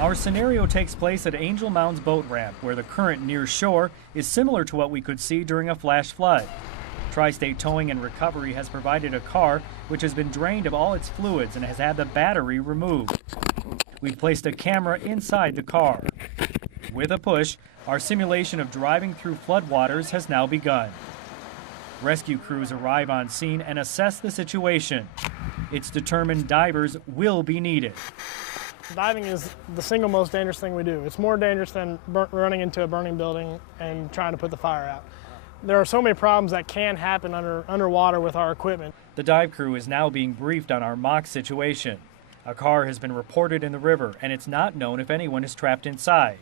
Our scenario takes place at Angel Mounds boat ramp, where the current near shore is similar to what we could see during a flash flood. Tri-State Towing and Recovery has provided a car which has been drained of all its fluids and has had the battery removed. We've placed a camera inside the car. With a push, our simulation of driving through floodwaters has now begun. Rescue crews arrive on scene and assess the situation. It's determined divers will be needed. Diving is the single most dangerous thing we do. It's more dangerous than running into a burning building and trying to put the fire out. There are so many problems that can happen underwater with our equipment. The dive crew is now being briefed on our mock situation. A car has been reported in the river, and it's not known if anyone is trapped inside.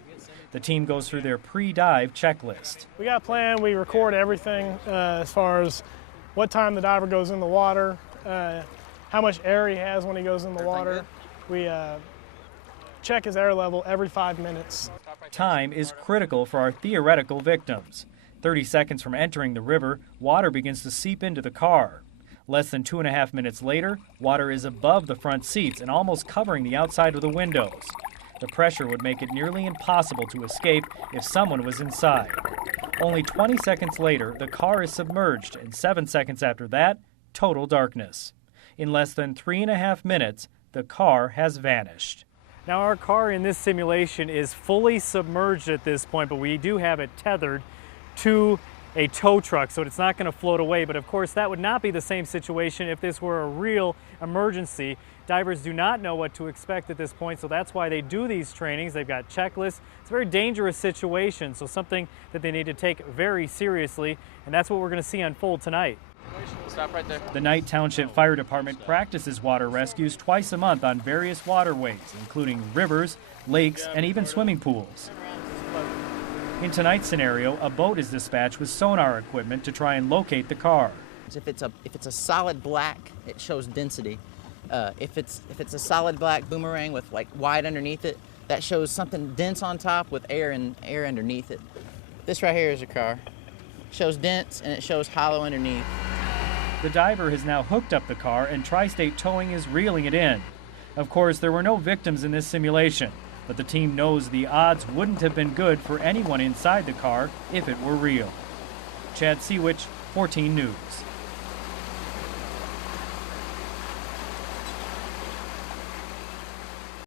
The team goes through their pre-dive checklist. We got a plan. We record everything as far as what time the diver goes in the water, how much air he has when he goes in the water. We check his air level every 5 minutes. Time is critical for our theoretical victims. 30 seconds from entering the river, water begins to seep into the car. Less than 2.5 minutes later, water is above the front seats and almost covering the outside of the windows. The pressure would make it nearly impossible to escape if someone was inside. Only 20 seconds later, the car is submerged, and 7 seconds after that, total darkness. In less than 3.5 minutes, the car has vanished. Now, our car in this simulation is fully submerged at this point, but we do have it tethered to a tow truck, so it's not going to float away. But of course, that would not be the same situation if this were a real emergency. Divers do not know what to expect at this point, so that's why they do these trainings. They've got checklists. It's a very dangerous situation, so something that they need to take very seriously, and that's what we're going to see unfold tonight. Stop right there. The Knight Township Fire Department practices water rescues twice a month on various waterways, including rivers, lakes, and even swimming pools. In tonight's scenario, a boat is dispatched with sonar equipment to try and locate the car. If it's a solid black, it shows density. If it's a solid black boomerang with like white underneath it, that shows something dense on top with air underneath it. This right here is a car. It shows dense and it shows hollow underneath. The diver has now hooked up the car and Tri-State Towing is reeling it in. Of course, there were no victims in this simulation, but the team knows the odds wouldn't have been good for anyone inside the car if it were real. Chad Seawich, 14 News.